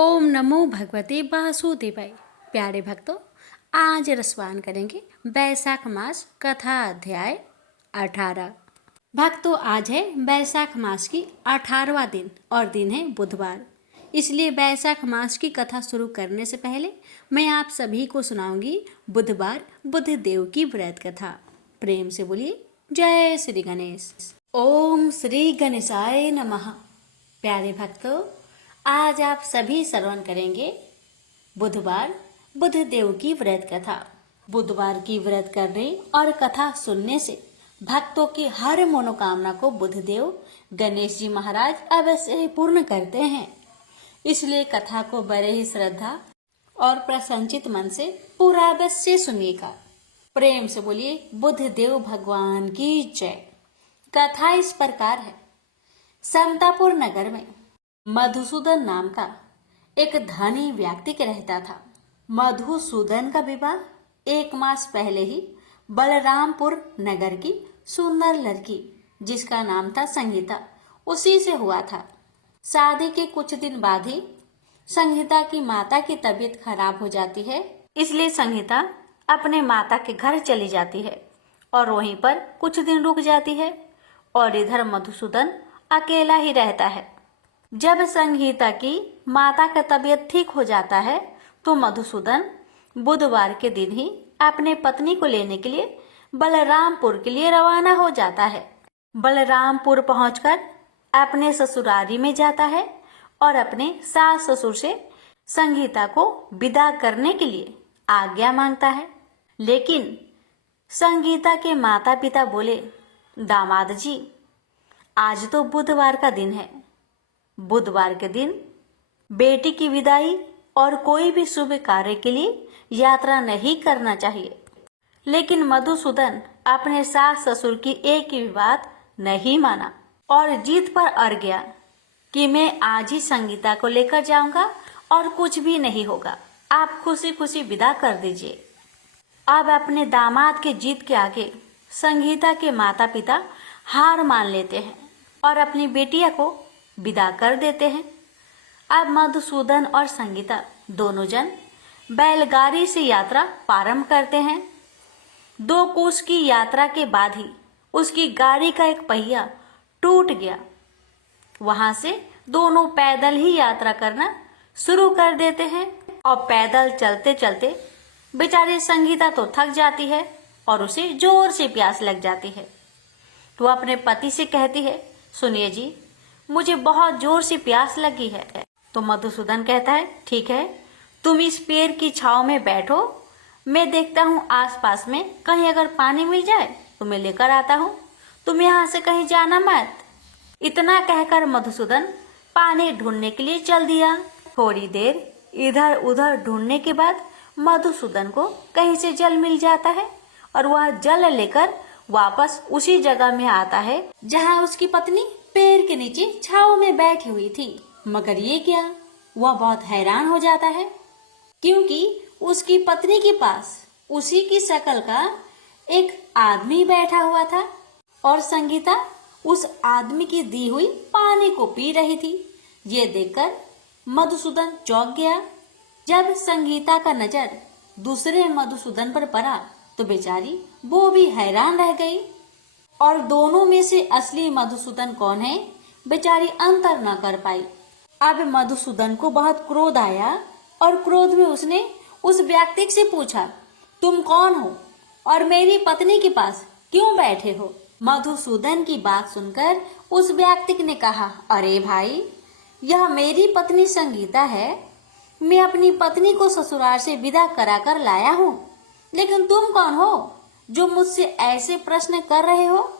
ओम नमो भगवते वासुदेवाय। प्यारे भक्तों, आज रसवान करेंगे वैशाख मास कथा अध्याय 18। भक्तों, आज है वैशाख मास की 18वां दिन और दिन है बुधवार। इसलिए वैशाख मास की कथा शुरू करने से पहले मैं आप सभी को सुनाऊंगी बुधवार बुध देव की व्रत कथा। प्रेम से बोलिए जय श्री गणेश। ओम श्री गणेशाय नमः। प्यारे भक्तों, आज आप सभी श्रवण करेंगे बुधवार बुध देव की व्रत कथा। बुधवार की व्रत करने और कथा सुनने से भक्तों की हर मनोकामना को बुधदेव गणेश जी महाराज अवश्य ही पूर्ण करते हैं। इसलिए कथा को बड़े ही श्रद्धा और प्रसन्नचित मन से पूरा अवश्य सुनिएगा। प्रेम से बोलिए बुधदेव भगवान की जय। कथा इस प्रकार है। समतापुर नगर में मधुसूदन नाम का एक धनी व्यक्ति रहता था। मधुसूदन का विवाह 1 मास पहले ही बलरामपुर नगर की सुंदर लड़की, जिसका नाम था संगीता, उसी से हुआ था। शादी के कुछ दिन बाद ही संगीता की माता की तबीयत खराब हो जाती है। इसलिए संगीता अपने माता के घर चली जाती है और वहीं पर कुछ दिन रुक जाती है और इधर मधुसूदन अकेला ही रहता है। जब संगीता की माता का तबीयत ठीक हो जाता है तो मधुसूदन बुधवार के दिन ही अपने पत्नी को लेने के लिए बलरामपुर के लिए रवाना हो जाता है। बलरामपुर पहुंचकर अपने ससुरारी में जाता है और अपने सास ससुर से संगीता को विदा करने के लिए आज्ञा मांगता है। लेकिन संगीता के माता पिता बोले, दामाद जी, आज तो बुधवार का दिन है। बुधवार के दिन बेटी की विदाई और कोई भी शुभ कार्य के लिए यात्रा नहीं करना चाहिए। लेकिन मधुसूदन अपने सास ससुर की एक ही बात नहीं माना और जीत पर अड़ गया कि मैं आज ही संगीता को लेकर जाऊंगा और कुछ भी नहीं होगा, आप खुशी खुशी विदा कर दीजिए। अब अपने दामाद के जीत के आगे संगीता के माता पिता हार मान लेते हैं और अपनी बेटिया को विदा कर देते हैं। अब मधुसूदन और संगीता दोनों जन बैलगाड़ी से यात्रा प्रारंभ करते हैं। 2 कोस की यात्रा के बाद ही उसकी गाड़ी का एक पहिया टूट गया। वहां से दोनों पैदल ही यात्रा करना शुरू कर देते हैं और पैदल चलते चलते बेचारी संगीता तो थक जाती है और उसे जोर से प्यास लग जाती है। तो अपने पति से कहती है, सुनिए जी, मुझे बहुत जोर से प्यास लगी है। तो मधुसूदन कहता है, ठीक है, तुम इस पेड़ की छांव में बैठो, मैं देखता हूँ आसपास में कहीं अगर पानी मिल जाए तो मैं लेकर आता हूँ, तुम यहाँ से कहीं जाना मत। इतना कहकर मधुसूदन पानी ढूंढने के लिए चल दिया। थोड़ी देर इधर उधर ढूंढने के बाद मधुसूदन को कहीं से जल मिल जाता है और वह जल लेकर वापस उसी जगह में आता है जहाँ उसकी पत्नी पेड़ के नीचे छांव में बैठी हुई थी। मगर ये क्या, वह बहुत हैरान हो जाता है क्योंकि उसकी पत्नी के पास उसी की शक्ल का एक आदमी बैठा हुआ था और संगीता उस आदमी की दी हुई पानी को पी रही थी। ये देखकर मधुसूदन चौंक गया। जब संगीता का नजर दूसरे मधुसूदन पर पड़ा तो बेचारी वो भी हैरान रह गई और दोनों में से असली मधुसूदन कौन है बेचारी अंतर न कर पाई। अब मधुसूदन को बहुत क्रोध आया और क्रोध में उसने उस व्यक्ति से पूछा, तुम कौन हो और मेरी पत्नी के पास क्यों बैठे हो? मधुसूदन की बात सुनकर उस व्यक्ति ने कहा, अरे भाई, यह मेरी पत्नी संगीता है। मैं अपनी पत्नी को ससुराल से विदा कराकर लाया हूँ, लेकिन तुम कौन हो जो मुझसे ऐसे प्रश्न कर रहे हो?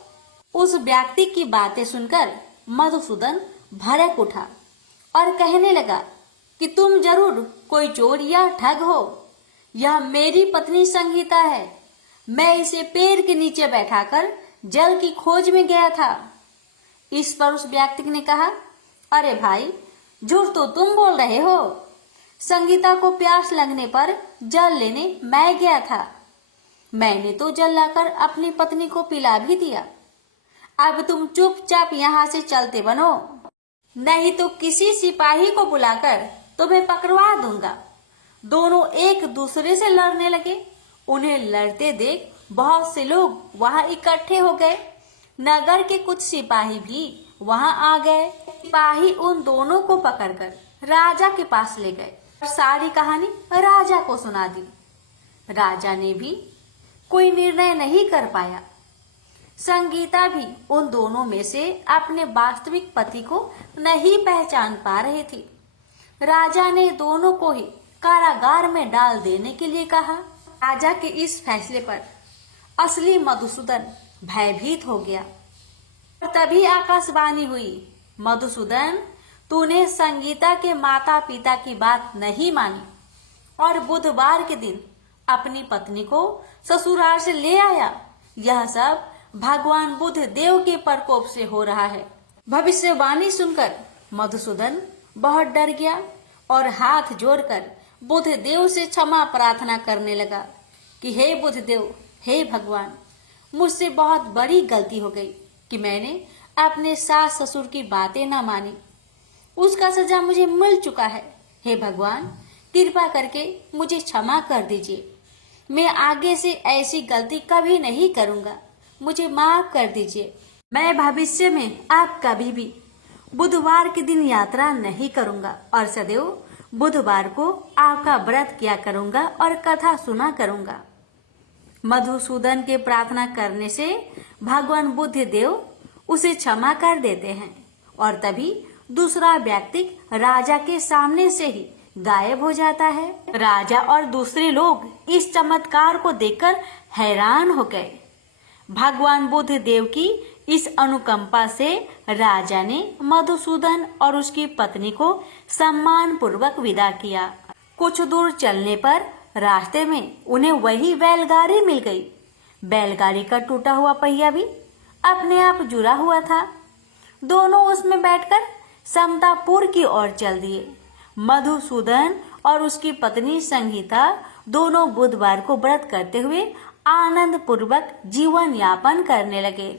उस व्यक्ति की बातें सुनकर मधुसूदन भड़क उठा और कहने लगा कि तुम जरूर कोई चोर या ठग हो। यह मेरी पत्नी संगीता है। मैं इसे पेड़ के नीचे बैठाकर जल की खोज में गया था। इस पर उस व्यक्ति ने कहा, अरे भाई, झूठ तो तुम बोल रहे हो। संगीता को प्यास लगने पर जल लेने मैं गया था। मैंने तो जल लाकर अपनी पत्नी को पिला भी दिया। अब तुम चुपचाप यहाँ से चलते बनो, नहीं तो किसी सिपाही को बुलाकर तुम्हें पकड़वा दूंगा। दोनों एक दूसरे से लड़ने लगे। उन्हें लड़ते देख बहुत से लोग वहां इकट्ठे हो गए। नगर के कुछ सिपाही भी वहां आ गए। सिपाही उन दोनों को पकड़कर राजा के पास ले गए और सारी कहानी राजा को सुना दी। राजा ने भी कोई निर्णय नहीं कर पाया। संगीता भी उन दोनों में से अपने वास्तविक पति को नहीं पहचान पा रही थी। राजा ने दोनों को ही कारागार में डाल देने के लिए कहा। राजा के इस फैसले पर असली मधुसूदन भयभीत हो गया। तभी आकाशवाणी हुई, मधुसूदन, तूने संगीता के माता पिता की बात नहीं मानी और बुधवार के दिन अपनी पत्नी को ससुराल से ले आया। यह सब भगवान बुद्ध देव के प्रकोप से हो रहा है। भविष्यवाणी सुनकर मधुसूदन बहुत डर गया और हाथ जोड़कर बुद्ध देव से क्षमा प्रार्थना करने लगा कि हे बुद्ध देव, हे भगवान, मुझसे बहुत बड़ी गलती हो गई कि मैंने अपने सास ससुर की बातें न मानी। उसका सजा मुझे मिल चुका है। हे भगवान, कृपा करके मुझे क्षमा कर दीजिए। मैं आगे से ऐसी गलती कभी नहीं करूंगा। मुझे माफ कर दीजिए। मैं भविष्य में आप कभी भी बुधवार के दिन यात्रा नहीं करूंगा और सदैव बुधवार को आपका व्रत किया करूंगा और कथा सुना करूंगा। मधुसूदन के प्रार्थना करने से भगवान बुद्ध देव उसे क्षमा कर देते हैं और तभी दूसरा व्यक्ति राजा के सामने से ही गायब हो जाता है। राजा और दूसरे लोग इस चमत्कार को देखकर हैरान हो गए। भगवान बुद्ध देव की इस अनुकंपा से राजा ने मधुसूदन और उसकी पत्नी को सम्मान पूर्वक विदा किया। कुछ दूर चलने पर रास्ते में उन्हें वही बैलगाड़ी मिल गई। बैलगाड़ी का टूटा हुआ पहिया भी अपने आप जुड़ा हुआ था। दोनों उसमें बैठकर समतापुर की ओर चल दिए। मधुसूदन और उसकी पत्नी संगीता दोनों बुधवार को व्रत करते हुए आनंद पूर्वक जीवन यापन करने लगे।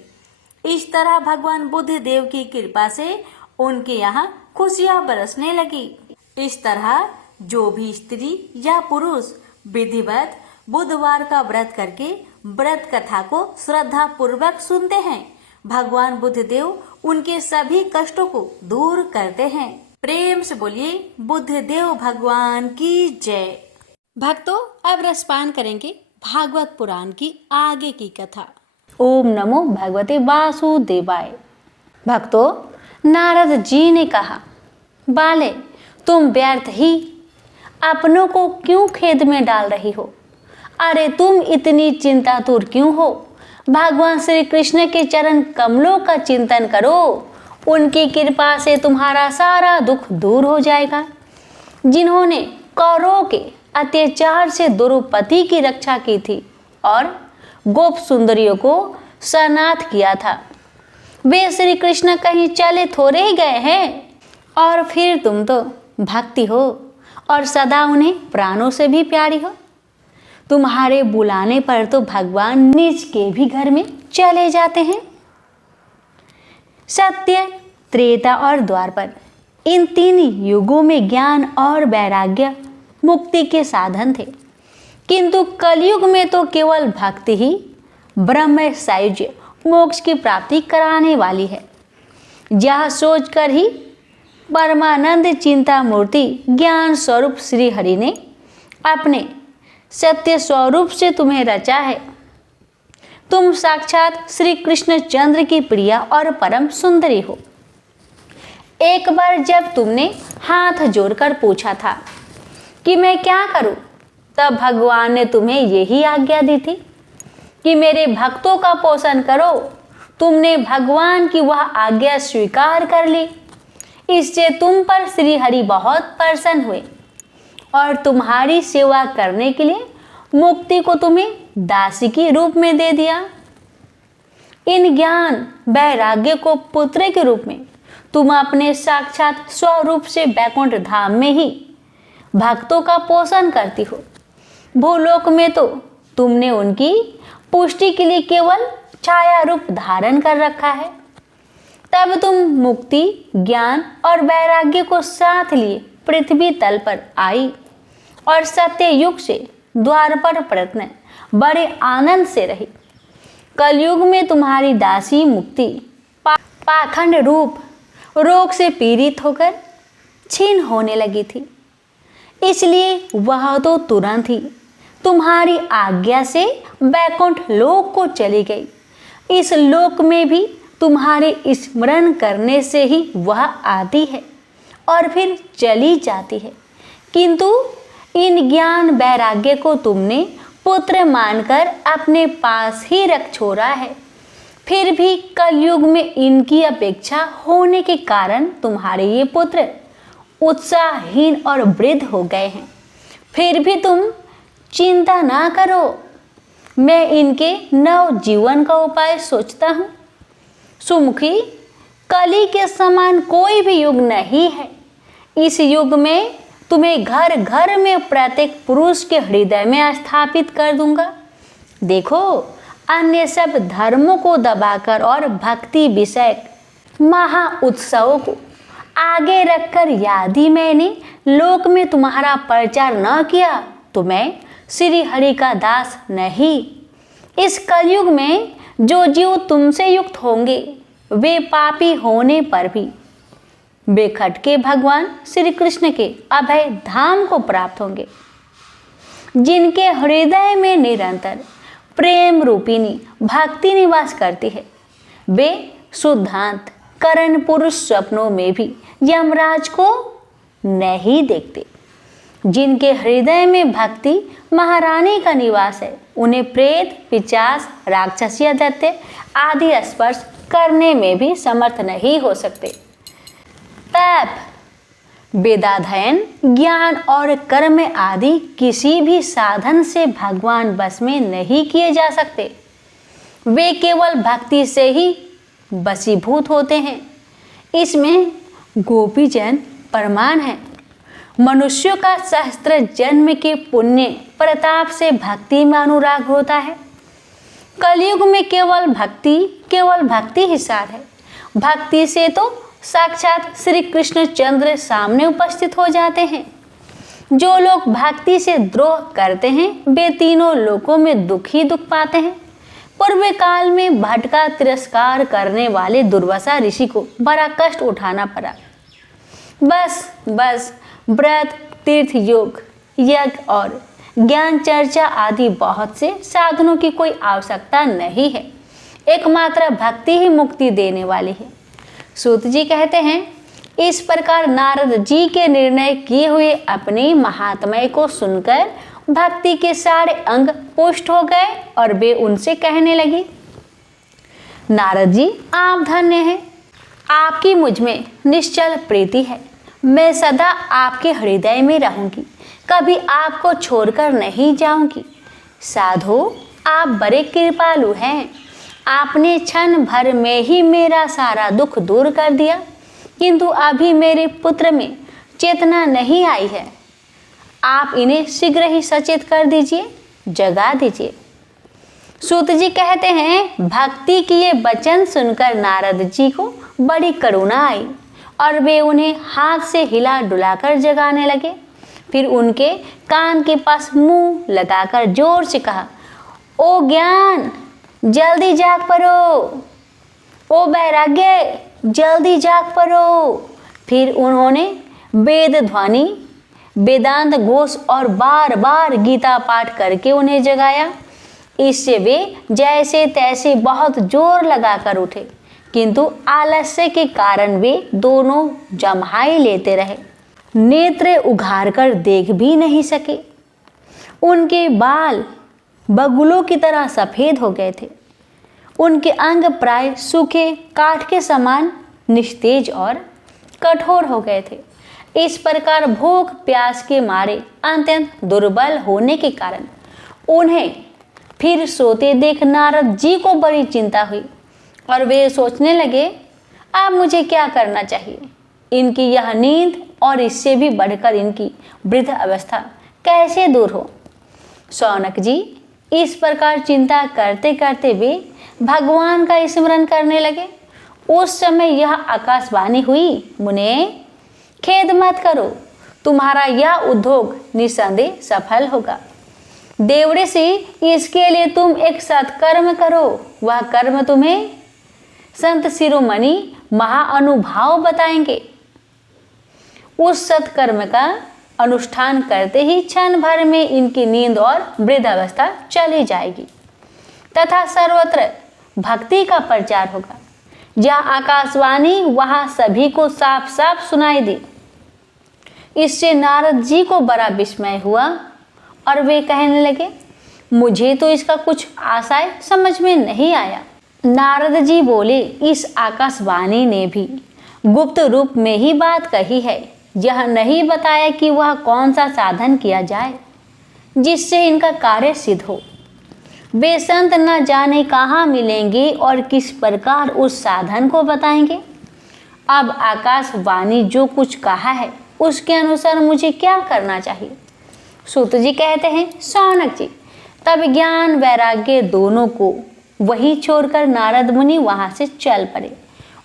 इस तरह भगवान बुद्ध देव की कृपा से उनके यहाँ खुशियां बरसने लगी। इस तरह जो भी स्त्री या पुरुष विधिवत बुधवार का व्रत करके व्रत कथा को श्रद्धा पूर्वक सुनते हैं, भगवान बुद्ध देव उनके सभी कष्टों को दूर करते हैं। प्रेम से बोलिए बुद्ध देव भगवान की जय। भक्तों, अब रसपान करेंगे भागवत पुराण की आगे की कथा। ओम नमो भगवते वासुदेवाय। भक्तों, नारद जी ने कहा, बाले, तुम व्यर्थ ही अपनों को क्यों खेद में डाल रही हो? अरे तुम इतनी चिंतातुर क्यों हो? भगवान श्री कृष्ण के चरण कमलों का चिंतन करो। उनकी कृपा से तुम्हारा सारा दुख दूर हो जाएगा। जिन्होंने कौरवों के अत्याचार से द्रौपदी की रक्षा की थी और गोप सुंदरियों को शरणार्थ किया था, वे श्री कृष्ण कहीं चले थोड़े ही गए हैं। और फिर तुम तो भक्ति हो और सदा उन्हें प्राणों से भी प्यारी हो। तुम्हारे बुलाने पर तो भगवान निज के भी घर में चले जाते हैं। सत्य, त्रेता और द्वापर, इन तीन युगों में ज्ञान और वैराग्य मुक्ति के साधन थे, किंतु कलयुग में तो केवल भक्ति ही ब्रह्म सायुज्य मोक्ष की प्राप्ति कराने वाली है। यह सोचकर ही परमानंद चिंता मूर्ति ज्ञान स्वरूप श्री हरि ने अपने सत्य स्वरूप से तुम्हें रचा है। तुम साक्षात श्री कृष्ण चंद्र की प्रिया और परम सुंदरी हो। एक बार जब तुमने हाथ जोड़कर पूछा था कि मैं क्या करूं, तब भगवान ने तुम्हें यही आज्ञा दी थी कि मेरे भक्तों का पोषण करो। तुमने भगवान की वह आज्ञा स्वीकार कर ली। इससे तुम पर श्री हरि बहुत प्रसन्न हुए और तुम्हारी सेवा करने के लिए मुक्ति को तुम्हें दासी के रूप में दे दिया। इन ज्ञान वैराग्य को पुत्र के रूप में तुम अपने साक्षात स्वरूप से वैकुंठ धाम में ही भक्तों का पोषण करती हो। भूलोक में तो तुमने उनकी पुष्टि के लिए केवल छाया रूप धारण कर रखा है। तब तुम मुक्ति, ज्ञान और वैराग्य को साथ लिए पृथ्वी तल पर आई और सत्य युग से द्वारपाल प्रयत्न बड़े आनंद से रही। कलयुग में तुम्हारी दासी मुक्ति पाखंड रूप रोग से पीड़ित होकर छीन होने लगी थी, इसलिए वह तो तुरंत ही तुम्हारी आज्ञा से वैकुंठ लोक को चली गई। इस लोक में भी तुम्हारे स्मरण करने से ही वह आती है और फिर चली जाती है, किंतु इन ज्ञान वैराग्य को तुमने पुत्र मानकर अपने पास ही रख छोड़ा है। फिर भी कलयुग में इनकी अपेक्षा होने के कारण तुम्हारे ये पुत्र उत्साहहीन और वृद्ध हो गए हैं। फिर भी तुम चिंता ना करो, मैं इनके नव जीवन का उपाय सोचता हूँ। सुमुखी, कली के समान कोई भी युग नहीं है। इस युग में तुम्हें घर घर में प्रत्येक पुरुष के हृदय में स्थापित कर दूंगा। देखो, अन्य सब धर्मों को दबाकर और भक्ति विषयक महा उत्सवों को आगे रखकर यदि मैंने लोक में तुम्हारा प्रचार न किया तो मैं श्री हरि का दास नहीं। इस कलयुग में जो जीव तुमसे युक्त होंगे वे पापी होने पर भी बेखटके भगवान श्री कृष्ण के अभय धाम को प्राप्त होंगे। जिनके हृदय में निरंतर प्रेम रूपिणी भक्ति निवास करती है, वे शुद्धांत करण पुरुष स्वप्नों में भी यमराज को नहीं देखते। जिनके हृदय में भक्ति महारानी का निवास है, उन्हें प्रेत, पिशाच, राक्षस या दैत्य आदि स्पर्श करने में भी समर्थ नहीं हो सकते। तप, वेदाध्ययन, ज्ञान और कर्म आदि किसी भी साधन से भगवान बस में नहीं किए जा सकते। वे केवल भक्ति से ही वशीभूत होते हैं। इसमें गोपीजन प्रमाण है। मनुष्यों का सहस्त्र जन्म के पुण्य प्रताप से भक्ति में अनुराग होता है। कलयुग में केवल भक्ति ही सार है। भक्ति से तो साक्षात श्री कृष्णचंद्र सामने उपस्थित हो जाते हैं। जो लोग भक्ति से द्रोह करते हैं वे तीनों लोकों में दुख ही दुख पाते हैं। पूर्व काल में भटका तिरस्कार करने वाले दुर्वासा ऋषि को बड़ा कष्ट उठाना पड़ा। बस व्रत, तीर्थ, योग, यज्ञ और ज्ञान चर्चा आदि बहुत से साधनों की कोई आवश्यकता नहीं है। एकमात्र भक्ति ही मुक्ति देने वाली है। सूत जी कहते हैं, इस प्रकार नारद जी के निर्णय किए हुए अपने महात्म्य को सुनकर भक्ति के सारे अंग पुष्ट हो गए और वे उनसे कहने लगी, नारद जी, आप धन्य हैं। आपकी मुझ में निश्चल प्रीति है। मैं सदा आपके हृदय में रहूंगी, कभी आपको छोड़कर नहीं जाऊंगी। साधो, आप बड़े कृपालु हैं। आपने क्षण भर में ही मेरा सारा दुख दूर कर दिया, किंतु अभी मेरे पुत्र में चेतना नहीं आई है। आप इन्हें शीघ्र ही सचेत कर दीजिए, जगा दीजिए। सूत जी कहते हैं, भक्ति के ये वचन सुनकर नारद जी को बड़ी करुणा आई और वे उन्हें हाथ से हिला डुलाकर जगाने लगे। फिर उनके कान के पास मुंह लगाकर जोर से कहा, ओ ज्ञान, जल्दी जाग पड़ो। ओ वैराग्य, जल्दी जाग पड़ो। फिर उन्होंने वेद ध्वनि, वेदांत घोष और बार बार गीता पाठ करके उन्हें जगाया। इससे वे जैसे तैसे बहुत जोर लगाकर उठे, किंतु आलस्य के कारण वे दोनों जम्हाई लेते रहे। नेत्र उघार कर देख भी नहीं सके। उनके बाल बगुलों की तरह सफ़ेद हो गए थे। उनके अंग प्राय सूखे काठ के समान निस्तेज और कठोर हो गए थे। इस प्रकार भूख प्यास के मारे अत्यंत दुर्बल होने के कारण उन्हें फिर सोते देख नारद जी को बड़ी चिंता हुई और वे सोचने लगे, अब मुझे क्या करना चाहिए। इनकी यह नींद और इससे भी बढ़कर इनकी वृद्ध अवस्था कैसे दूर हो। शौनक जी इस प्रकार चिंता करते करते वे भगवान का स्मरण करने लगे। उस समय यह आकाशवाणी हुई, मुने खेद मत करो, तुम्हारा यह उद्योग निस्संदेह सफल होगा। देवऋषि, इसके लिए तुम एक सत्कर्म करो। वह कर्म तुम्हें संत शिरोमणि महाअनुभाव बताएंगे। उस सत्कर्म का अनुष्ठान करते ही क्षण भर में इनकी नींद और वृद्धावस्था चली जाएगी तथा सर्वत्र भक्ति का प्रचार होगा। जहाँ आकाशवाणी वहाँ सभी को साफ साफ सुनाई दी। इससे नारद जी को बड़ा विस्मय हुआ और वे कहने लगे, मुझे तो इसका कुछ आशय समझ में नहीं आया। नारद जी बोले, इस आकाशवाणी ने भी गुप्त रूप में ही बात कही है। यह नहीं बताया कि वह कौन सा साधन किया जाए जिससे इनका कार्य सिद्ध हो। वे संत न जाने कहाँ मिलेंगे और किस प्रकार उस साधन को बताएंगे। अब आकाशवाणी जो कुछ कहा है उसके अनुसार मुझे क्या करना चाहिए? सूत जी कहते हैं, शौनक जी, तब ज्ञान वैराग्य दोनों को वही छोड़कर नारद मुनि वहां से चल पड़े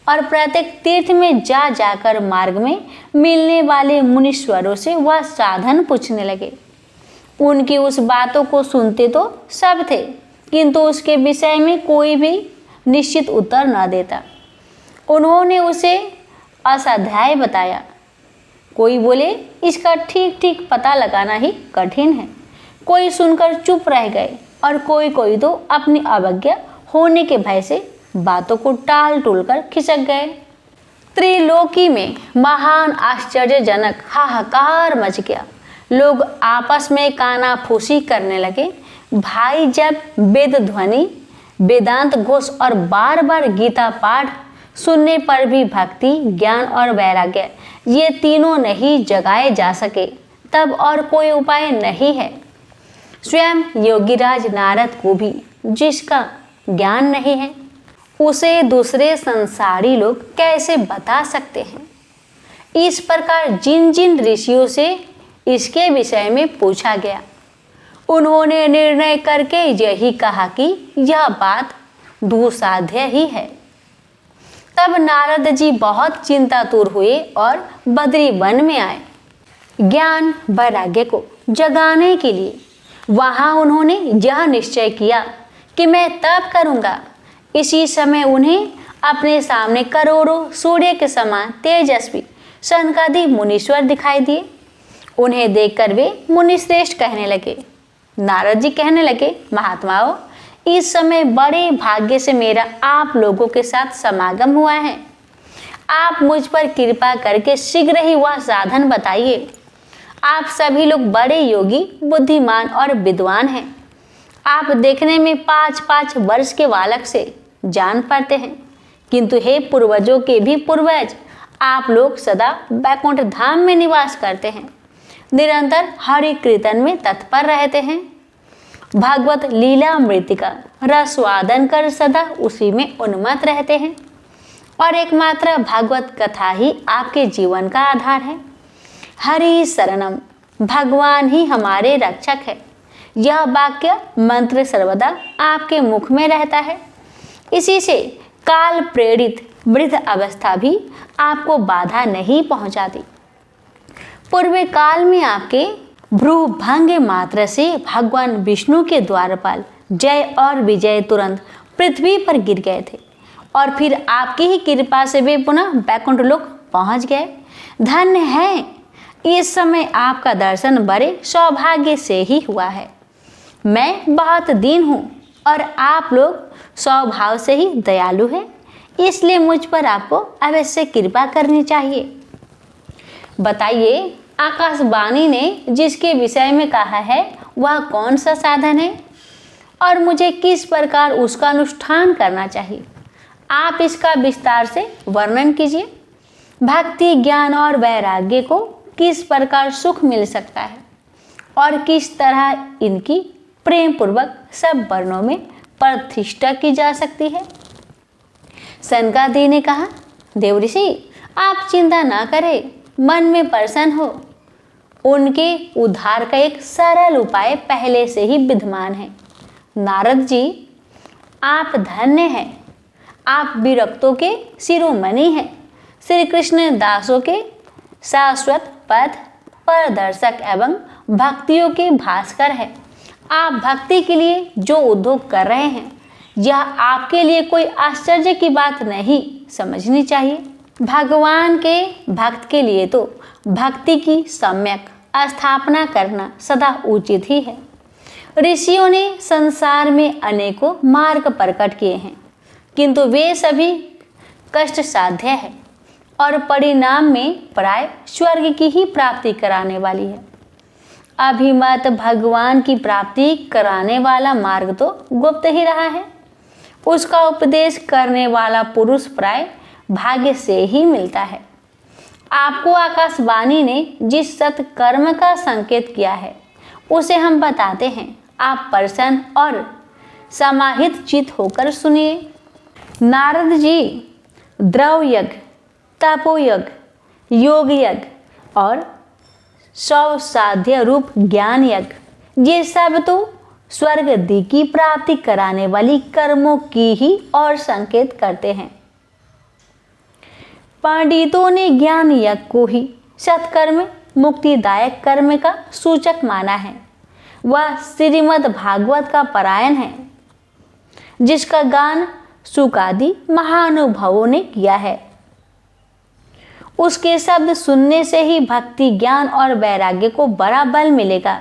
और प्रत्येक तीर्थ में जा जाकर मार्ग में मिलने वाले मुनीश्वरों से वह साधन पूछने लगे। उनकी उस बातों को सुनते तो सब थे, किंतु उसके विषय में कोई भी निश्चित उत्तर न देता। उन्होंने उसे असाध्याय बताया। कोई बोले, इसका ठीक ठीक पता लगाना ही कठिन है। कोई सुनकर चुप रह गए और कोई तो अपनी अवज्ञा होने के भय से बातों को टाल टूल कर खिसक गए। त्रिलोकी में महान आश्चर्यजनक हाहाकार मच गया। लोग आपस में कानाफूसी करने लगे। भाई, जब वेद ध्वनि, वेदांत घोष और बार बार गीता पाठ सुनने पर भी भक्ति, ज्ञान और वैराग्य ये तीनों नहीं जगाए जा सके, तब और कोई उपाय नहीं है। स्वयं योगीराज नारद को भी जिसका ज्ञान नहीं है, उसे दूसरे संसारी लोग कैसे बता सकते हैं? इस प्रकार जिन जिन ऋषियों से इसके विषय में पूछा गया, उन्होंने निर्णय करके यही कहा कि यह बात दुसाध्य ही है। तब नारद जी बहुत चिंतातुर हुए और बद्री वन में आए। ज्ञान वैराग्य को जगाने के लिए वहां उन्होंने यह निश्चय किया कि मैं तप करूंगा। इसी समय उन्हें अपने सामने करोड़ों सूर्य के समान तेजस्वी सनकादि मुनीश्वर दिखाई दिए। उन्हें देखकर वे मुनिश्रेष्ठ कहने लगे। नारद जी कहने लगे, महात्माओं, इस समय बड़े भाग्य से मेरा आप लोगों के साथ समागम हुआ है। आप मुझ पर कृपा करके शीघ्र ही वह साधन बताइए। आप सभी लोग बड़े योगी, बुद्धिमान और विद्वान हैं। आप देखने में 5-5 वर्ष के बालक से जान पड़ते हैं, किंतु हे पूर्वजों के भी पूर्वज, आप लोग सदा बैकुंठ धाम में निवास करते हैं, निरंतर हरि कीर्तन में तत्पर रहते हैं, भागवत लीला मृतिका रसवादन कर सदा उसी में उन्मत्त रहते हैं और एकमात्र भागवत कथा ही आपके जीवन का आधार है। हरि शरणम, भगवान ही हमारे रक्षक है। यह वाक्य मंत्र सर्वदा आपके मुख में रहता है। इसी से काल प्रेरित वृद्ध अवस्था भी आपको बाधा नहीं पहुंचाती। पूर्व काल में आपके भ्रूभंग मात्र से भगवान विष्णु के द्वारपाल जय और विजय तुरंत पृथ्वी पर गिर गए थे और फिर आपकी ही कृपा से वे पुनः बैकुंठ लोक पहुंच गए। धन्य है, इस समय आपका दर्शन बड़े सौभाग्य से ही हुआ है। मैं बहुत दीन हूँ और आप लोग स्वभाव से ही दयालु हैं, इसलिए मुझ पर आपको अवश्य कृपा करनी चाहिए। बताइए, आकाशवाणी ने जिसके विषय में कहा है वह कौन सा साधन है और मुझे किस प्रकार उसका अनुष्ठान करना चाहिए? आप इसका विस्तार से वर्णन कीजिए। भक्ति, ज्ञान और वैराग्य को किस प्रकार सुख मिल सकता है और किस तरह इनकी प्रेम पूर्वक सब वर्णों में प्रतिष्ठा की जा सकती है? सनकादि ने कहा, देवऋषि, आप चिंता ना करें, मन में प्रसन्न हो। उनके उद्धार का एक सरल उपाय पहले से ही विद्यमान है। नारद जी, आप धन्य हैं। आप विरक्तों के शिरोमणि हैं, श्री कृष्ण दासों के शाश्वत पथ प्रदर्शक एवं भक्तियों के भास्कर है। आप भक्ति के लिए जो उद्योग कर रहे हैं यह आपके लिए कोई आश्चर्य की बात नहीं समझनी चाहिए। भगवान के भक्त के लिए तो भक्ति की सम्यक स्थापना करना सदा उचित ही है। ऋषियों ने संसार में अनेकों मार्ग प्रकट किए हैं, किंतु वे सभी कष्ट साध्य है और परिणाम में प्राय स्वर्ग की ही प्राप्ति कराने वाली है। अभिमत भगवान की प्राप्ति कराने वाला मार्ग तो गुप्त ही रहा है। उसका उपदेश करने वाला पुरुष प्राय भाग्य से ही मिलता है। आपको आकाशवाणी ने जिस सत्कर्म का संकेत किया है उसे हम बताते हैं। आप प्रसन्न और समाहित चित होकर सुनिए। नारद जी द्रव यज्ञ, तपोयज्ञ, योग यज्ञ और सौ साध्य रूप ज्ञान यज्ञ ये सब तो स्वर्ग दी की प्राप्ति कराने वाली कर्मों की ही और संकेत करते हैं। पंडितों ने ज्ञान यज्ञ को ही सत्कर्म मुक्तिदायक कर्म का सूचक माना है। वह श्रीमद् भागवत का पारायण है जिसका गान सुकादि महानुभवों ने किया है। उसके शब्द सुनने से ही भक्ति ज्ञान और वैराग्य को बड़ा बल मिलेगा।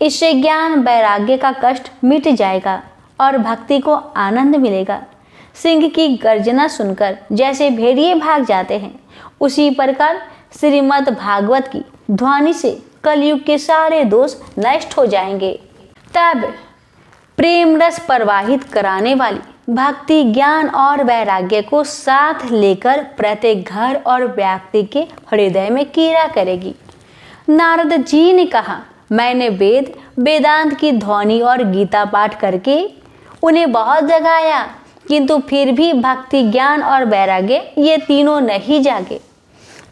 इससे ज्ञान वैराग्य का कष्ट मिट जाएगा और भक्ति को आनंद मिलेगा। सिंह की गर्जना सुनकर जैसे भेड़िए भाग जाते हैं, उसी प्रकार श्रीमद् भागवत की ध्वनि से कलयुग के सारे दोष नष्ट हो जाएंगे। तब प्रेम रस प्रवाहित कराने वाली भक्ति ज्ञान और वैराग्य को साथ लेकर प्रत्येक घर और व्यक्ति के हृदय में कीड़ा करेगी। नारद जी ने कहा, मैंने वेद वेदांत की ध्वनि और गीता पाठ करके उन्हें बहुत जगाया, किंतु फिर भी भक्ति ज्ञान और वैराग्य ये तीनों नहीं जागे।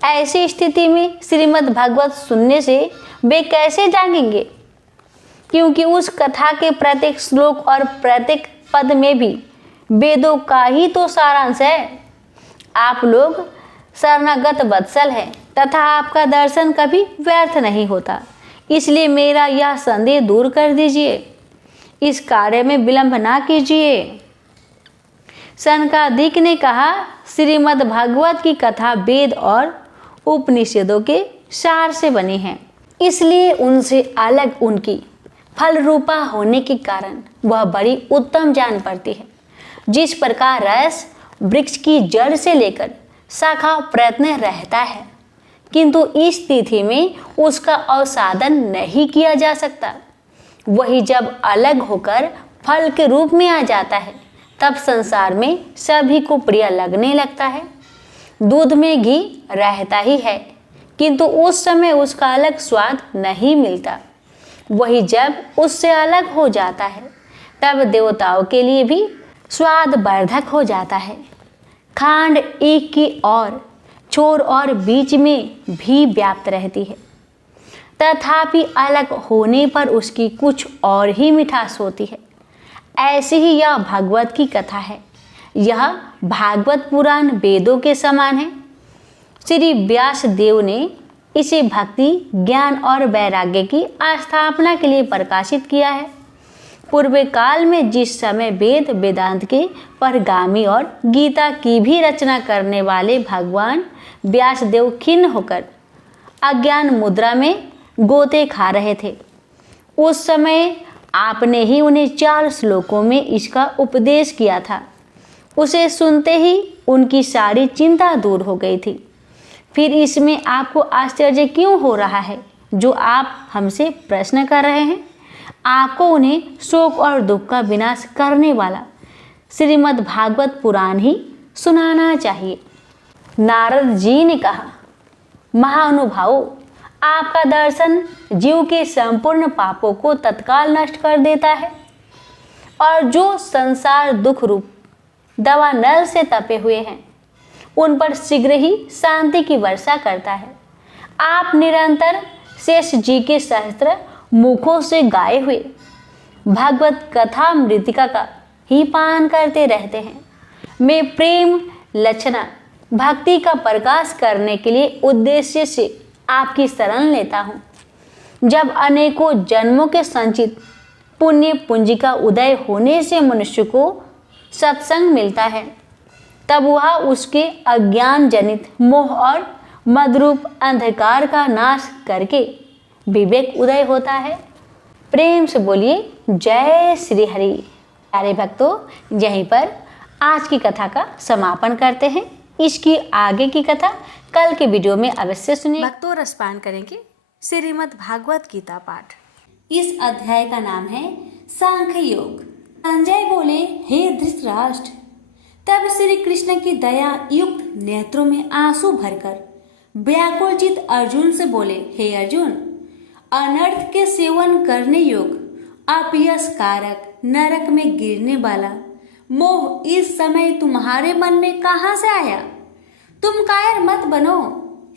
ऐसी स्थिति में श्रीमद् भागवत सुनने से वे कैसे जागेंगे? क्योंकि उस कथा के प्रत्येक श्लोक और प्रत्येक पद में भी वेदों का ही तो सारांश है। आप लोग शरणागत वत्सल हैं तथा आपका दर्शन कभी व्यर्थ नहीं होता। इसलिए मेरा यह संदेह दूर कर दीजिए। इस कार्य में विलंब ना कीजिए। सनकादिक ने कहा, श्रीमद् भागवत की कथा वेद और उपनिषदों के सार से बनी है, इसलिए उनसे अलग उनकी फल रूपा होने के कारण वह बड़ी उत्तम जान पड़ती है। जिस प्रकार रस वृक्ष की जड़ से लेकर शाखा प्रयत्न रहता है, किंतु इस तिथि में उसका अवसादन नहीं किया जा सकता, वही जब अलग होकर फल के रूप में आ जाता है तब संसार में सभी को प्रिय लगने लगता है। दूध में घी रहता ही है, किंतु उस समय उसका अलग स्वाद नहीं मिलता। वही जब उससे अलग हो जाता है तब देवताओं के लिए भी स्वाद वर्धक हो जाता है। खांड एक की और छोर और बीच में भी व्याप्त रहती है, तथापि अलग होने पर उसकी कुछ और ही मिठास होती है। ऐसी ही यह भागवत की कथा है। यह भागवत पुराण वेदों के समान है। श्री व्यास देव ने इसे भक्ति ज्ञान और वैराग्य की स्थापना के लिए प्रकाशित किया है। पूर्व काल में जिस समय वेद वेदांत के परगामी और गीता की भी रचना करने वाले भगवान व्यासदेव खिन्न होकर अज्ञान मुद्रा में गोते खा रहे थे, उस समय आपने ही उन्हें 4 श्लोकों में इसका उपदेश किया था। उसे सुनते ही उनकी सारी चिंता दूर हो गई थी। फिर इसमें आपको आश्चर्य क्यों हो रहा है जो आप हमसे प्रश्न कर रहे हैं? आपको उन्हें शोक और दुख का विनाश करने वाला श्रीमद् भागवत पुराण ही सुनाना चाहिए। नारद जी ने कहा, महानुभावों, आपका दर्शन जीव के संपूर्ण पापों को तत्काल नष्ट कर देता है और जो संसार दुख रूप दवा नल से तपे हुए हैं उन पर शीघ्र ही शांति की वर्षा करता है। आप निरंतर शेष जी के सहस्त्र मुखों से गाए हुए भागवत कथा मृतिका का ही पान करते रहते हैं। मैं प्रेम लक्षणा भक्ति का प्रकाश करने के लिए उद्देश्य से आपकी शरण लेता हूँ। जब अनेकों जन्मों के संचित पुण्य पूंजी का उदय होने से मनुष्य को सत्संग मिलता है, तब वह उसके अज्ञान जनित मोह और मदरूप अंधकार का नाश करके विवेक उदय होता है। प्रेम से बोलिए जय श्री हरि। प्यारे भक्तों, यहीं पर आज की कथा का समापन करते हैं। इसकी आगे की कथा कल के वीडियो में अवश्य सुनिए। भक्तों, रसपान करेंगे श्रीमद् भागवत गीता पाठ। इस अध्याय का नाम है सांख्य योग। संजय बोले, हे धृतराष्ट्र। तब श्री कृष्ण की दया युक्त नेत्रों में आंसू भरकर व्याकुल चित अर्जुन से बोले, हे अर्जुन, अनर्थ के सेवन करने योग अपयश कारक नरक में गिरने वाला मोह इस समय तुम्हारे मन में कहां से आया? तुम कायर मत बनो,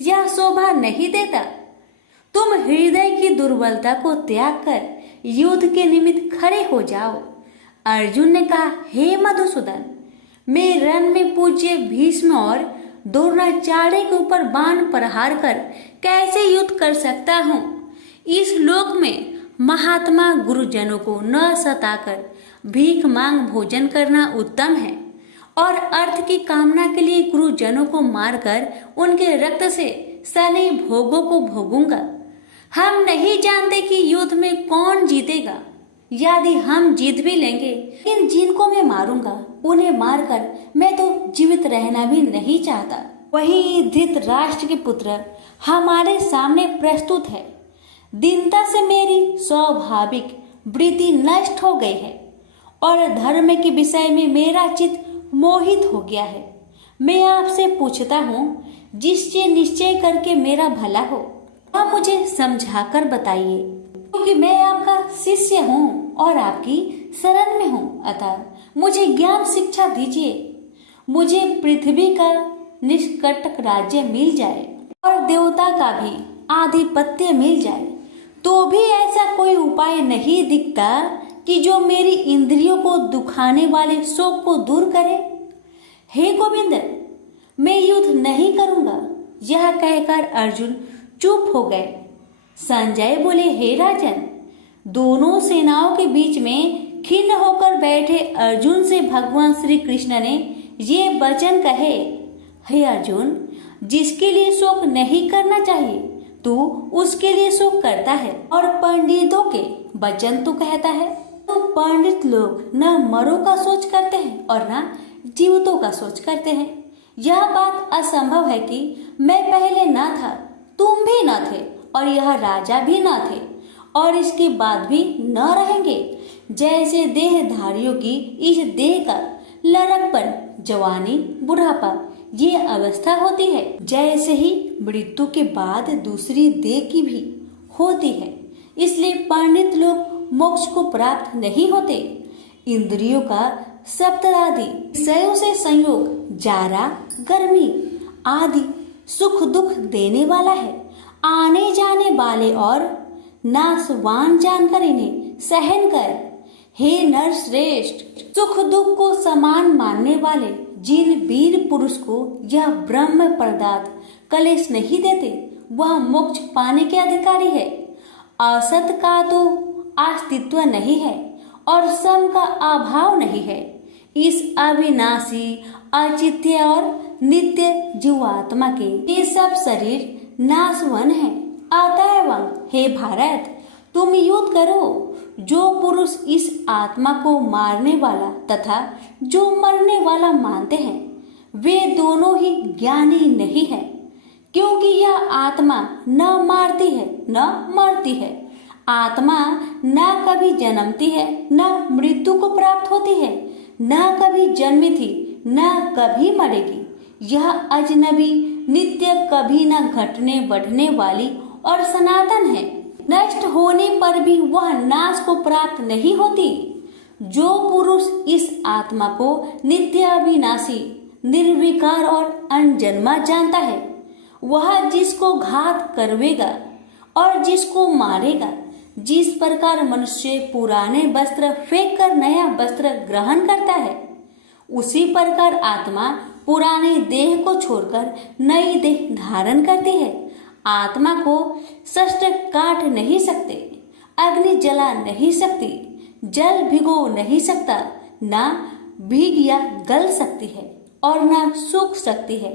यह शोभा नहीं देता। तुम हृदय की दुर्बलता को त्याग कर युद्ध के निमित्त खड़े हो जाओ। अर्जुन ने कहा, हे मधुसूदन, मैं रण में पूज्य भीष्म और द्रोणाचार्य के ऊपर बाण प्रहार कर कैसे युद्ध कर सकता हूँ? इस लोक में महात्मा गुरुजनों को न सताकर भीख मांग भोजन करना उत्तम है, और अर्थ की कामना के लिए गुरुजनों को मारकर उनके रक्त से सने भोगों को भोगूंगा। हम नहीं जानते कि युद्ध में कौन जीतेगा। यदि हम जीत भी लेंगे, लेकिन जिनको मैं मारूंगा उन्हें मारकर मैं तो जीवित रहना भी नहीं चाहता। वही धृतराष्ट्र के पुत्र हमारे सामने प्रस्तुत है। दीनता से मेरी स्वाभाविक वृत्ति नष्ट हो गई है और धर्म के विषय में मेरा चित्त मोहित हो गया है। मैं आपसे पूछता हूँ, जिससे निश्चय करके मेरा भला हो, वह मुझे समझाकर बताइए, क्योंकि मैं आपका शिष्य हूँ और आपकी शरण में हूँ। अतः मुझे ज्ञान शिक्षा दीजिए। मुझे पृथ्वी का निष्कंटक राज्य मिल जाए और देवता का भी आधिपत्य मिल जाए, तो भी ऐसा कोई उपाय नहीं दिखता कि जो मेरी इंद्रियों को दुखाने वाले शोक को दूर करे। हे गोविंद, मैं युद्ध नहीं करूंगा। यह कहकर अर्जुन चुप हो गए। संजय बोले, हे राजन, दोनों सेनाओं के बीच में खिन्न होकर बैठे अर्जुन से भगवान श्री कृष्ण ने ये वचन कहे, हे अर्जुन, जिसके लिए शोक नहीं करना चाहिए तू उसके लिए शोक करता है, और पंडितों के वचन तू कहता है। तो पंडित लोग न मरो का सोच करते हैं और न जीवितों का सोच करते हैं। यह बात असंभव है कि मैं पहले न था, तुम भी न थे, और यह राजा भी न थे, और इसके बाद भी न रहेंगे। जैसे देहधारियों की इस देह का लड़कपन, जवानी, बुढ़ापा ये अवस्था होती है, जैसे ही मृत्यु के बाद दूसरी देह की भी होती है। इसलिए पंडित लोग मोक्ष को प्राप्त नहीं होते। इंद्रियों का सप्तरादि विषयों से संयोग जारा, गर्मी आदि सुख दुख देने वाला है। आने जाने वाले और नाशवान जानकर इन्हें सहन कर। हे नर श्रेष्ठ, सुख दुख को समान मानने वाले जिन वीर पुरुष को यह ब्रह्म पदार्थ कलेश नहीं देते, वह मोक्ष पाने के अधिकारी है। असत का तो अस्तित्व नहीं है और सम का अभाव नहीं है। इस अविनाशी, अचित्य और नित्य जीवात्मा के ये सब शरीर नाशवन है। अतएव हे भारत, तुम युद्ध करो। जो पुरुष इस आत्मा को मारने वाला तथा जो मरने वाला मानते हैं, वे दोनों ही ज्ञानी नहीं है, क्योंकि यह आत्मा न मारती है न मरती है। आत्मा न कभी जन्मती है न मृत्यु को प्राप्त होती है, न कभी जन्मी थी न कभी मरेगी। यह अजनबी, नित्य, कभी न घटने बढ़ने वाली और सनातन है। नष्ट होने पर भी वह नाश को प्राप्त नहीं होती। जो पुरुष इस आत्मा को नित्य, अविनाशी, निर्विकार और अनजन्मा जानता है, वह जिसको घात करवेगा और जिसको मारेगा, जिस प्रकार मनुष्य पुराने वस्त्र फेंक कर नया वस्त्र ग्रहण करता है, उसी प्रकार आत्मा पुराने देह को छोड़कर नई देह धारण करती है। आत्मा को शस्त्र काट नहीं सकते, अग्नि जला नहीं सकती, जल भिगो नहीं सकता, ना भीग या गल सकती है और ना सूख सकती है।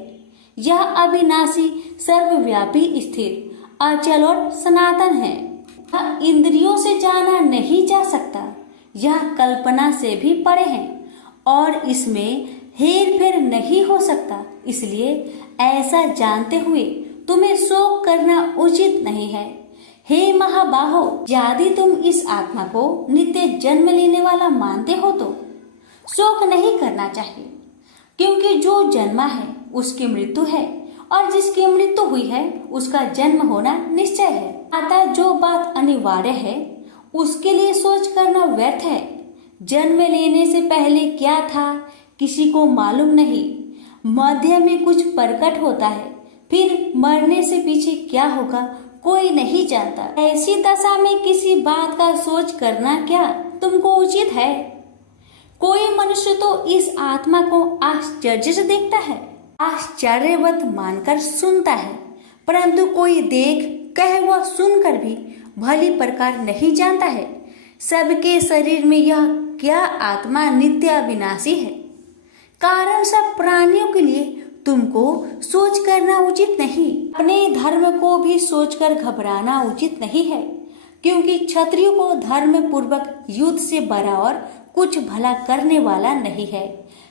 यह अविनाशी, सर्वव्यापी, स्थिर, अचल और सनातन है। यह इंद्रियों से जाना नहीं जा सकता, यह कल्पना से भी परे है और इसमें हेर फेर नहीं हो सकता। इसलिए ऐसा जानते हुए तुम्हें शोक करना उचित नहीं है। हे महाबाहो, यदि तुम इस आत्मा को नित्य जन्म लेने वाला मानते हो तो शोक नहीं करना चाहिए, क्योंकि जो जन्मा है उसकी मृत्यु है और जिसकी मृत्यु हुई है उसका जन्म होना निश्चय है। अतः जो बात अनिवार्य है उसके लिए सोच करना व्यर्थ है। जन्म लेने से पहले क्या था किसी को मालूम नहीं, मध्य में कुछ प्रकट होता है, फिर मरने से पीछे क्या होगा कोई नहीं जानता। ऐसी दशा में किसी बात का सोच करना क्या तुमको उचित है? कोई मनुष्य तो इस आत्मा को आश्चर्य से देखता है, आश्चर्यवत मानकर सुनता है, परंतु कोई देख कह व सुनकर भी भली प्रकार नहीं जानता है सबके शरीर में यह क्या आत्मा नित्य अविनाशी है। कारण सब प्राणियों के लिए तुमको सोच करना उचित नहीं। अपने धर्म को भी सोचकर घबराना उचित नहीं है, क्योंकि क्षत्रियो को धर्म पूर्वक युद्ध से बड़ा और कुछ भला करने वाला नहीं है।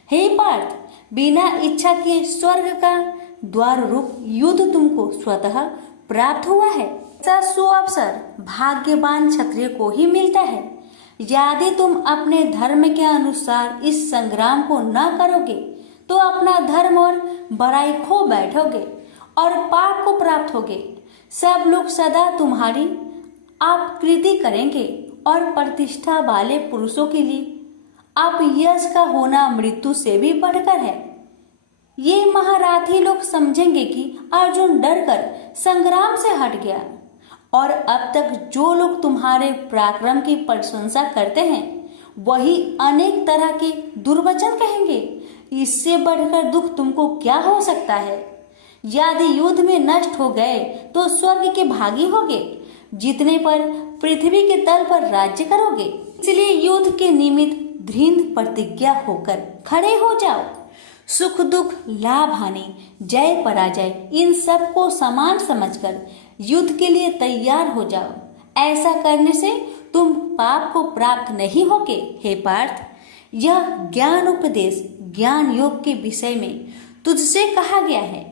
हे पार्थ, बिना इच्छा के स्वर्ग का द्वार रूप युद्ध तुमको स्वतः प्राप्त हुआ है। ऐसा सुअवसर भाग्यवान क्षत्रिय को ही मिलता है। यदि तुम अपने धर्म के अनुसार इस संग्राम को न करोगे तो अपना धर्म और बड़ाई खो बैठोगे और पाप को प्राप्त होगे। सब लोग सदा तुम्हारी आपकृति करेंगे और प्रतिष्ठा वाले पुरुषों के लिए आप यश का होना मृत्यु से भी बढ़कर है। ये महारथी लोग समझेंगे कि अर्जुन डरकर संग्राम से हट गया, और अब तक जो लोग तुम्हारे पराक्रम की प्रशंसा करते हैं वही अनेक तरह के दुर्वचन कहेंगे। इससे बढ़कर दुख तुमको क्या हो सकता है? यदि युद्ध में नष्ट हो गए तो स्वर्ग के भागी होगे, जीतने पर पृथ्वी के तल पर राज्य करोगे। इसलिए युद्ध के निमित्त दृढ़ प्रतिज्ञा होकर खड़े हो जाओ। सुख दुख, लाभ हानि, जय पराजय, इन सब को समान समझकर युद्ध के लिए तैयार हो जाओ। ऐसा करने से तुम पाप को प्राप्त नहीं होगे। हे पार्थ, यह ज्ञान उपदेश ज्ञान योग के विषय में तुझसे कहा गया है।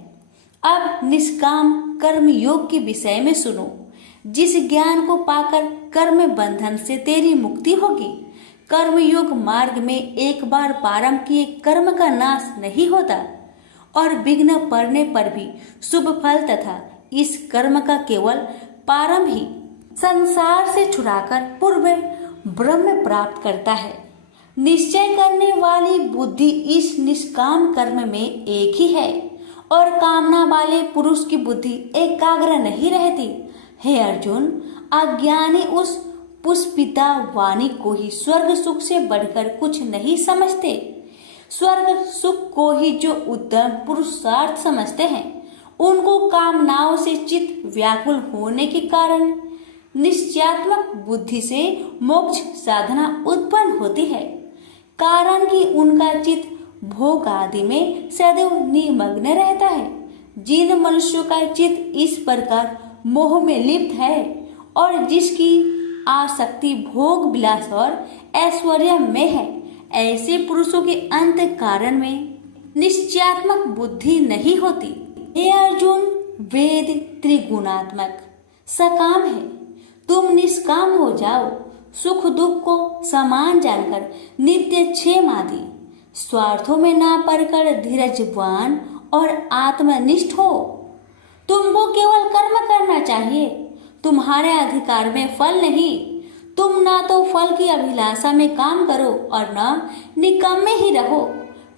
अब निष्काम कर्म योग के विषय में सुनो। जिस ज्ञान को पाकर कर्म बंधन से तेरी मुक्ति होगी। कर्म योग मार्ग में एक बार प्रारंभ किए कर्म का नाश नहीं होता और विघ्न पड़ने पर भी शुभ फल तथा इस कर्म का केवल प्रारंभ ही संसार से छुड़ाकर पूर्व ब्रह्म प्राप्त करता है। निश्चय करने वाली बुद्धि इस निष्काम कर्म में एक ही है और कामना वाले पुरुष की बुद्धि एकाग्र नहीं रहती। हे अर्जुन, अज्ञानी उस पुष्पिता वाणी को ही स्वर्ग सुख से बढ़कर कुछ नहीं समझते। स्वर्ग सुख को ही जो उत्तम पुरुषार्थ समझते हैं, उनको कामनाओं से चित्त व्याकुल होने के कारण निश्चयात्मक बुद्धि से मोक्ष साधना उत्पन्न होती है। कारण कि उनका चित्त भोग आदि में सदैव निमग्न रहता है। जिन मनुष्यों का चित्त इस प्रकार मोह में लिप्त है और जिसकी आसक्ति भोग विलास और ऐश्वर्य में है, ऐसे पुरुषों के अंत कारण में निश्चयात्मक बुद्धि नहीं होती। हे अर्जुन, वेद त्रिगुणात्मक सकाम है, तुम निष्काम हो जाओ। सुख दुख को समान जानकर नित्य क्षेम आदि स्वार्थों में ना पड़कर धीरजवान और आत्मनिष्ठ हो। तुमको केवल कर्म करना चाहिए, तुम्हारे अधिकार में फल नहीं। तुम ना तो फल की अभिलाषा में काम करो और न निकम्मे ही रहो।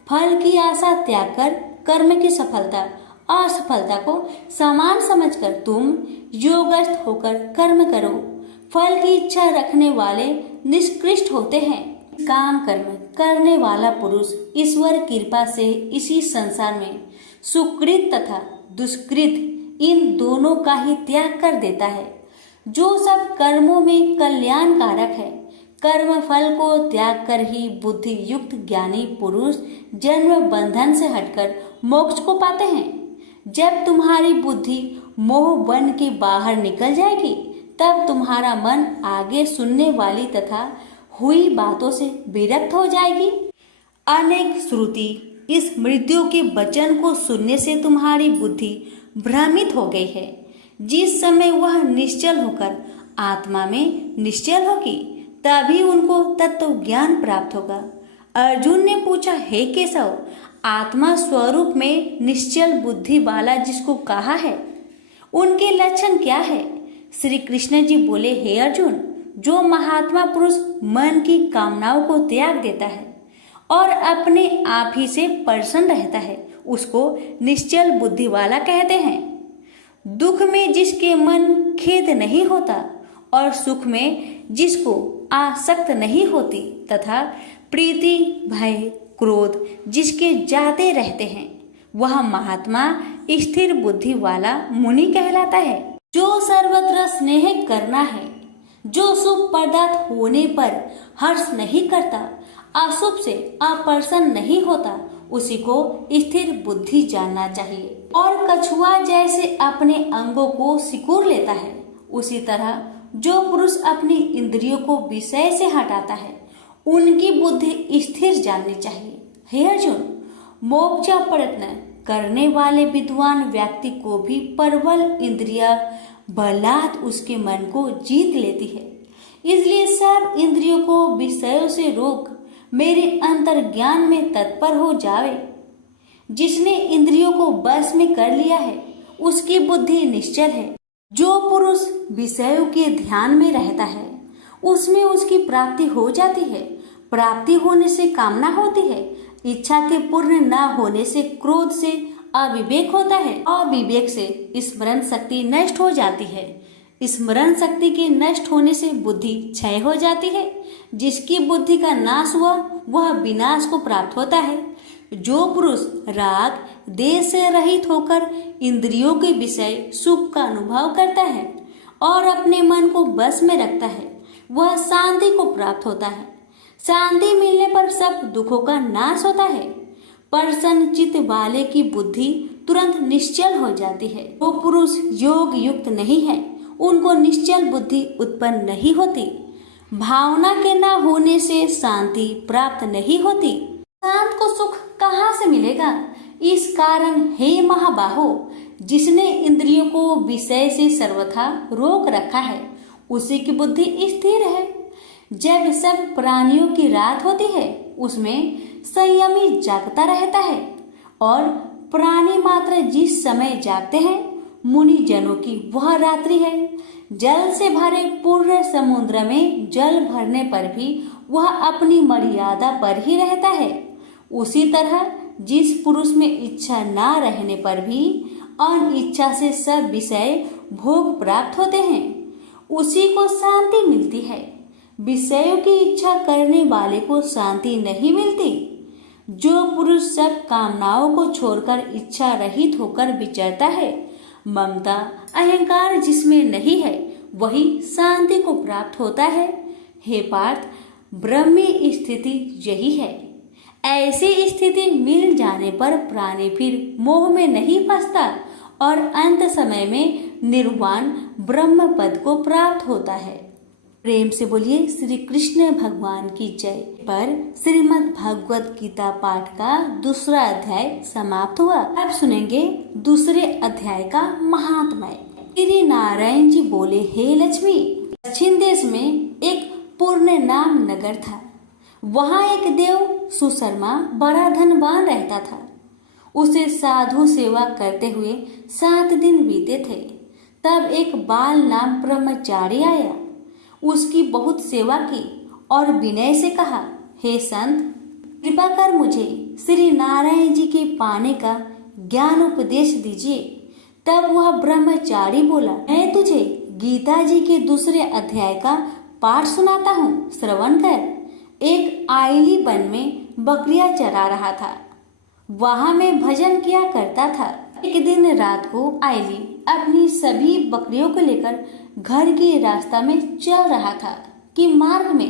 फल की आशा त्याग कर कर्म की सफलता असफलता को समान समझकर तुम योगस्थ होकर कर्म करो। फल की इच्छा रखने वाले निष्कृष्ट होते हैं। काम कर्म करने वाला पुरुष ईश्वर कृपा से इसी संसार में सुकृत तथा दुष्कृत इन दोनों का ही त्याग कर देता है। जो सब कर्मों में कल्याणकारक है, कर्म फल को त्याग कर ही बुद्धि युक्त ज्ञानी पुरुष जन्म बंधन से हटकर मोक्ष को पाते हैं। जब तुम्हारी बुद्धि मोह बन के बाहर निकल जाएगी, तब तुम्हारा मन आगे सुनने वाली तथा हुई बातों से विरक्त हो जाएगी। अनेक श्रुति इस मृत्यु के वचन को सुनने से तुम्हारी बुद्धि भ्रमित हो गई है। जिस समय वह निश्चल होकर आत्मा में निश्चल होगी, तभी उनको तत्व ज्ञान प्राप्त होगा। अर्जुन ने पूछा, हे केशव, आत्मा स्वरूप में निश्चल बुद्धि वाला जिसको कहा है, उनके लक्षण क्या है? श्री कृष्ण जी बोले, हे अर्जुन, जो महात्मा पुरुष मन की कामनाओं को त्याग देता है और अपने आप ही से प्रसन्न रहता है, उसको निश्चल बुद्धि वाला कहते हैं। दुख में जिसके मन खेद नहीं होता और सुख में जिसको आसक्त नहीं होती तथा प्रीति भय क्रोध जिसके जाते रहते हैं, वह महात्मा स्थिर बुद्धि वाला मुनि कहलाता है। जो सर्वत्र स्नेह करना है, जो शुभ पदार्थ होने पर हर्ष नहीं करता, अशुभ से अप्रसन्न नहीं होता, उसी को स्थिर बुद्धि जानना चाहिए। और कछुआ जैसे अपने अंगों को सिकुड़ लेता है, उसी तरह जो पुरुष अपनी इंद्रियों को विषय से हटाता है, उनकी बुद्धि स्थिर जाननी चाहिए। हे अर्जुन, मोक्ष प्रयत्न करने वाले विद्वान व्यक्ति को भी प्रबल इंद्रिया बलात् उसके मन को जीत लेती है। इसलिए सब इंद्रियों को विषयों से रोक मेरे अंतर ज्ञान में तत्पर हो जावे। जिसने इंद्रियों को बस में कर लिया है, उसकी बुद्धि निश्चल है। जो पुरुष विषयों के ध्यान में रहता है, उसमें उसकी प्राप्ति हो जाती है। प्राप्ति होने से कामना होती है, इच्छा के पूर्ण न होने से क्रोध से अविवेक होता है, अविवेक से स्मरण शक्ति नष्ट हो जाती है, स्मरण शक्ति के नष्ट होने से बुद्धि क्षय हो जाती है। जिसकी बुद्धि का नाश हुआ, वह विनाश को प्राप्त होता है। जो पुरुष राग देश से रहित होकर इंद्रियों के विषय सुख का अनुभव करता है और अपने मन को बस में रखता है, वह शांति को प्राप्त होता है। शांति मिलने पर सब दुखों का नाश होता है। प्रसन्न चित्त वाले की बुद्धि तुरंत निश्चल हो जाती है। वो पुरुष योग युक्त नहीं है, उनको निश्चल बुद्धि उत्पन्न नहीं होती। भावना के न होने से शांति प्राप्त नहीं होती। शांत को सुख कहाँ से मिलेगा? इस कारण हे महाबाहो, जिसने इंद्रियों को विषय से सर्वथा रोक रखा है, उसी की बुद्धि स्थिर है। जब सब प्राणियों की रात होती है, उसमें संयमी जागता रहता है और प्राणी मात्र जिस समय जागते हैं, मुनि जनों की वह रात्रि है। जल से भरे पूर्ण समुद्र में जल भरने पर भी वह अपनी मर्यादा पर ही रहता है। उसी तरह जिस पुरुष में इच्छा ना रहने पर भी अनिच्छा से सब विषय भोग प्राप्त होते हैं, उसी को शांति मिलती है। विषयों की इच्छा करने वाले को शांति नहीं मिलती। जो पुरुष सब कामनाओं को छोड़कर इच्छा रहित होकर विचरता है, ममता अहंकार जिसमें नहीं है, वही शांति को प्राप्त होता है। हे पार्थ, ब्रह्मी स्थिति यही है। ऐसी स्थिति मिल जाने पर प्राणी फिर मोह में नहीं फंसता और अंत समय में निर्वाण ब्रह्म पद को प्राप्त होता है। प्रेम से बोलिए श्री कृष्ण भगवान की जय। पर श्रीमद् भगवत गीता पाठ का दूसरा अध्याय समाप्त हुआ। अब सुनेंगे दूसरे अध्याय का महात्म्य। श्री नारायण जी बोले, हे लक्ष्मी, दक्षिण देश में एक पूर्ण नाम नगर था। वहाँ एक देव सुशर्मा बड़ा धनवान रहता था। उसे साधु सेवा करते हुए 7 दिन बीते थे। तब एक बाल नाम ब्रह्मचारी आया, उसकी बहुत सेवा की और विनय से कहा, हे संत, कृपा कर मुझे श्री नारायण जी के पाने का ज्ञान उपदेश दीजिए। तब वह ब्रह्मचारी बोला, मैं तुझे गीता जी के दूसरे अध्याय का पाठ सुनाता हूँ, श्रवण कर। एक आइली वन में बकरियां चरा रहा था। वहां मैं भजन किया करता था। एक दिन रात को आइली अपनी सभी बकरियों को लेकर घर के रास्ता में चल रहा था कि मार्ग में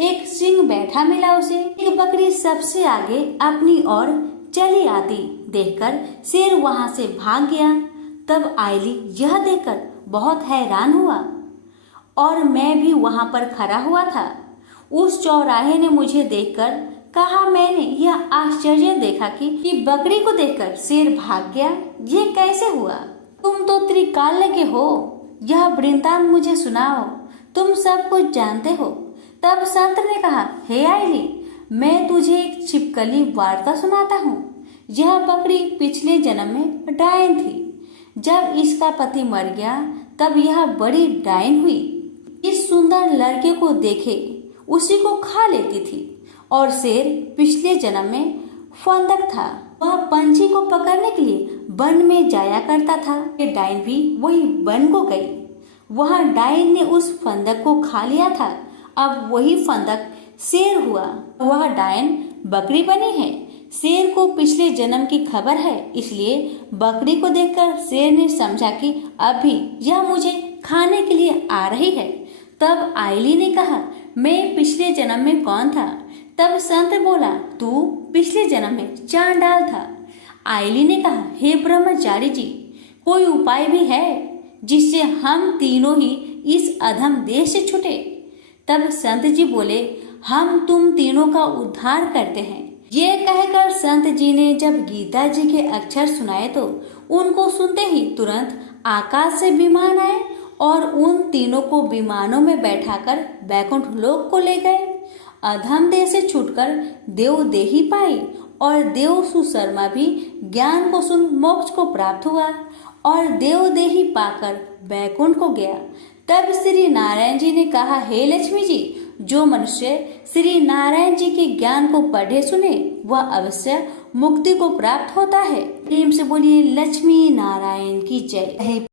एक सिंह बैठा मिला उसे। एक बकरी सबसे आगे अपनी ओर चली आती देखकर शेर वहां से भाग गया। तब आइली यह देखकर बहुत हैरान हुआ और मैं भी वहां पर खड़ा हुआ था। उस चौराहे ने मुझे देखकर कहा, मैंने यह आश्चर्य देखा कि बकरी को देखकर शेर भाग गया, ये कैसे हुआ? तुम तो त्रिकाल के हो, यह वृत्तांत मुझे सुनाओ, तुम सब कुछ जानते हो। तब संत ने कहा, हे आइली, मैं तुझे एक छिपकली वार्ता सुनाता हूँ। यह बकरी पिछले जन्म में डायन थी। जब इसका पति मर गया तब यह बड़ी डायन हुई। इस सुंदर लड़के को देखे उसी को खा लेती थी। और शेर पिछले जन्म में फंदक था, वह पंछी को पकड़ने के लिए वन में जाया करता था। ये डायन भी वही वन को गई, वह डायन ने उस फंदक को खा लिया था। अब वही फंदक शेर हुआ, वह डायन बकरी बनी है। शेर को पिछले जन्म की खबर है, इसलिए बकरी को देखकर शेर ने समझा कि अभी यह मुझे खाने के लिए आ रही है। तब आइली ने कहा, मैं पिछले जन्म में कौन था? तब संत बोला, तू पिछले जन्म में चांडाल था। आइली ने कहा, हे ब्रह्मचारी जी, कोई उपाय भी है जिससे हम तीनों ही इस अधम देश से छूटे? तब संत जी बोले, हम तुम तीनों का उद्धार करते हैं। ये कहकर संत जी ने जब गीता जी के अक्षर सुनाए तो उनको सुनते ही तुरंत आकाश से विमान आए और उन तीनों को विमानों में बैठाकर वैकुंठ लोक को ले गए। अधम देह से छूटकर देव देही पाई और देव सुशर्मा भी ज्ञान को सुन मोक्ष को प्राप्त हुआ और देव देही पाकर वैकुंठ को गया। तब श्री नारायण जी ने कहा, हे लक्ष्मी जी, जो मनुष्य श्री नारायण जी के ज्ञान को पढ़े सुने वह अवश्य मुक्ति को प्राप्त होता है। प्रेम से बोलिए लक्ष्मी नारायण की जय।